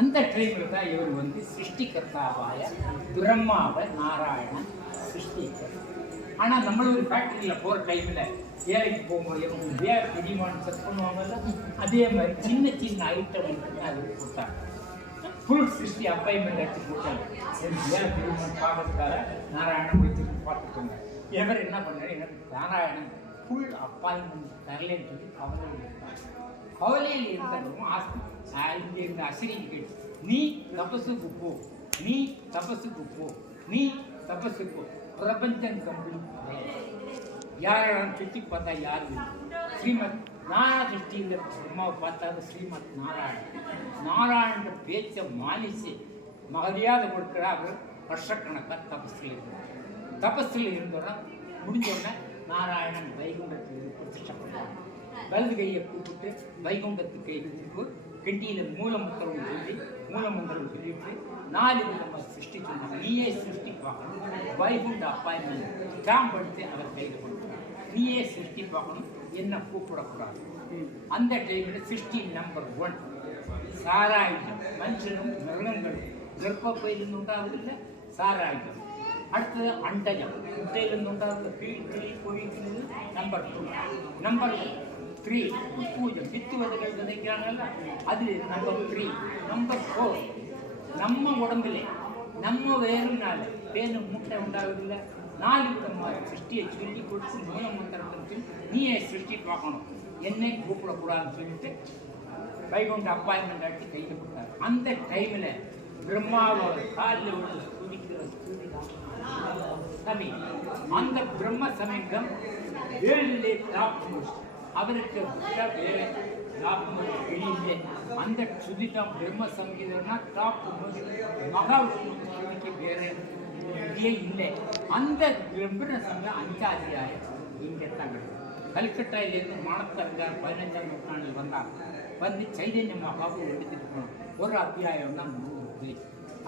அந்த ட்ரெயினில் தான் இவர் வந்து சிருஷ்டிகர்த்தாவாய பிரம்மாவை நாராயணன் சிருஷ்டிக்கிறார். ஆனால் நம்மள ஒரு ஃபேக்ட்ரியில் போகிற டைமில் வேலைக்கு போகும்போது வேலை தெரியுமான்னு செக் பண்ணுவாங்கல்ல, அதே மாதிரி சின்ன சின்ன ஐட்டம் வந்து அது கொடுத்தாங்க. ஃபுல் சிருஷ்டி அப்பாயின்மெண்ட் எடுத்து கொடுத்தாங்க. எனக்கு வேலை தெரியுமான்னு பார்க்கறதுக்காக நாராயணன் வச்சுட்டு பார்த்துக்கோங்க. இவர் என்ன பண்ணார், எனக்கு நாராயணன் ஃபுல் அப்பாயின்மெண்ட் தரலன்னு சொல்லி கவலையில் இருந்தாங்க. கவலையில் இருந்தாலும் இங்கே இருந்த அசிரிக்கு கேட்டு, நீ தபசுக்கு போ, நீ தபசுக்கு போ, நீ தபசுக்கு போ, பிரபஞ்சம் கம்ப்ளீட். யாரும் சுற்றி பார்த்தா யாரும் இல்லை. ஸ்ரீமத் நாராயண திருஷ்டியில் அம்மாவை பார்த்தாரு. ஸ்ரீமத் நாராயண பேச்சை மாலிச்சு மரியாதை கொடுக்குற அவர் வருஷக்கணக்காக தபஸில் இருந்தார். தபஸில் இருந்தோன்னா முடிஞ்சோடனே நாராயணன் வைகுண்டத்தில் பிரதிஷ்டை பண்ணார். வலது கையை கூப்பிட்டு வைகுண்டத்துக்கு கைக்கு கெட்டியில் மூலமந்திரம் சொல்லிட்டு 4 விதமாக சிருஷ்டி சொன்னாங்க. நீயே சிருஷ்டி பார்க்கணும், வைகுண்ட அப்பாயின்மெண்ட் ஸ்டாம்ப் எடுத்து அவர் கையில் கொடுக்குறாங்க. நீயே சிருஷ்டி பார்க்கணும், என்ன கூப்பிடக்கூடாது. அந்த டைமில் சிருஷ்டி நம்பர் 1 சாராயுதம். மனுஷனும் மிருகங்களும் கர்ப்பப்பையிலிருந்து உண்டாவதில்லை சாராயுதம். அடுத்தது அண்டஜம், முட்டையிலிருந்து உண்டாவது கிளி கோழிக்கிறது. நம்பர் 2. நம்பர் 3 பூஜை வித்துவதுகள் விதைக்கிறாங்கல்ல, அது நம்பர் 3. நம்பர் 4 நம்ம உடம்புல நம்ம வேறுனால பேனு முட்டை உண்டாவதில்லை. 4 விதமாக சிருஷ்டியை சொல்லி கொடுத்து மூல மந்திரத்தில் நீயே சிருஷ்டி பார்க்கணும், என்னை கூப்பிடக்கூடாதுன்னு சொல்லிட்டு வைகுண்ட அப்பாயின்மெண்ட் ஆட்டி கையில் கொடுத்தாரு. அந்த டைமில் பிரம்மாவோட காலில் ஒரு துதிக்கிற சமயம், அந்த பிரம்ம சமயம் வேளிலே டாப் அவருக்கு வேலை வெளியிலே அந்த சுதிதான் பிரம்ம சங்கீதம்னா டாப் மகாவிஷ்ணுக்கு சுதிக்கு வேறு இதே இல்லை. அந்த பிரம்ம சங்கம் 5 அத்தியாயம் இங்கே தான் கல்கட்டாயிலேருந்து மானத்தங்கார் 15ஆம் நூற்றாண்டில் வந்து சைதன்ய மகாவை எடுத்துட்டு போனோம். ஒரு அத்தியாயம் தான் 100.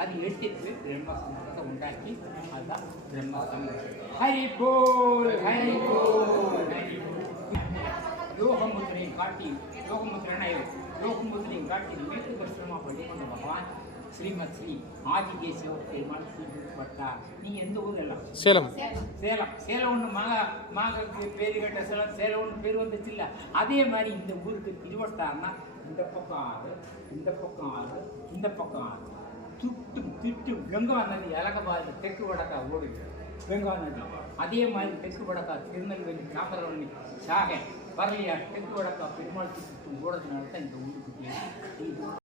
அது எடுத்துட்டு பிரம்ம சங்கத்தை உண்டாக்கி அதுதான் பிரம்ம சங்கம். ஹரி போல் ஹரி போல் ஹரி போல். யோகமுத்திரையை காட்டி யோகமுத்திரையை காட்டி மேற்கு பரிசிரமா பண்ணிக்கொண்ட பகவான் ஸ்ரீமத் ஸ்ரீ ஆதிகேசவ பெருமாள் குறிப்பிட்டார். நீங்க எந்த ஊர்? எல்லாம் சேலம். ஒன்று மாகக்கு பேரு கேட்ட சேலம் ஒன்று பேர் வந்துச்சு இல்லை. அதே மாதிரி இந்த ஊருக்கு திருவட்டார்னா இந்த பக்கம் 6, இந்த பக்கம் 6, இந்த பக்கம் 6. திட்டும் கங்கா நதி அலகாபாத் தெற்கு வடக்கா ஓடுது கங்கா நதி. அதே மாதிரி தெற்கு வடக்கா திருநெல்வேலி தாமிரவரணி சாகை வரலையா தெற்கு வடக்கா பெருமாள் சுற்று ஓடுறதுனால தான் இந்த ஊருக்கு